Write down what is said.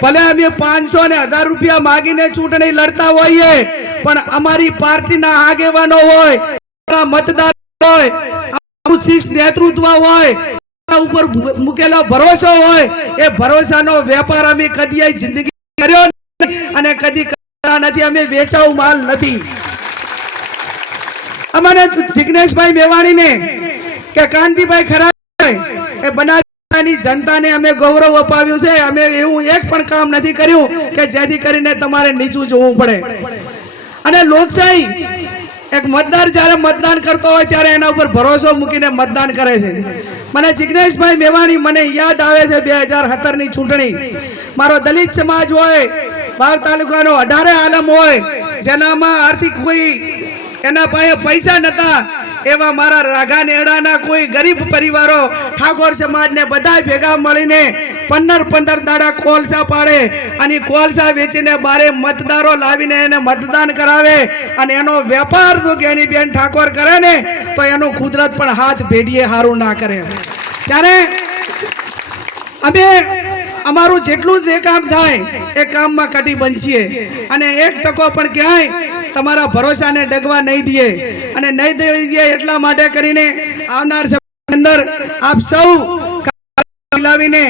ભલે અમે 500 ને 1000 રૂપિયા માગીને ચૂંટણી લડતા હોઈએ, પણ અમારી પાર્ટીના આગેવાનો હોય, મતદાર હોય, શિષ્ટ નેતૃત્વ હોય, ઉપર મૂકેલો ભરોસો હોય, એ ભરોસાનો વેપાર અમે કદી જિંદગી કર્યો અને કદી કરતા નથી. અમે વેચાઉ માલ નથી. અમને જિગ્નેશભાઈ મેવાણીને કે કાંતિભાઈ ખરા એ બનાસની જનતાને અમે ગૌરવ અપાવ્યું છે. અમે એવું એક પણ કામ નથી કર્યું કે જેથી કરીને તમારે નીચું જોવું પડે. અને લોકશાહી એક મતદાર જ્યારે મતદાન કરતો હોય ત્યારે એના ઉપર ભરોસો મૂકીને મતદાન કરે છે. મને જિગ્નેશભાઈ મેવાણી મને યાદ આવે છે 2017 ની ચૂંટણી. મારો દલિત સમાજ હોય, વાવ તાલુકાનો 18 આલમ હોય, જેનામાં આર્થિક કોઈ એના પાસે પૈસા નતા, એવા મારા રાઘા નેડાના કોઈ ગરીબ પરિવારો ઠાકોર સમાજને બધા ભેગા મળીને 15 દાડા કોલસા પાડે અને કોલસા વેચીને બારે મતદારો લાવીને એને મતદાન કરાવે અને એનો વેપાર જો એની બેન ઠાકોર કરે ને તો એનું કુદરત પણ હાથ ભેડીએ હારું ના કરે. ત્યારે અમે અમારું જેટલું જે કામ થાય એ કામમાં કટિબદ્ધ છીએ અને 1% પણ ક્યાંય તમારા ભરોસાને ડગવા નહીં દઈએ. અને નહીં દઈએ એટલા માટે કરીને આવનાર સમયની અંદર આપ સૌ મિલાવીને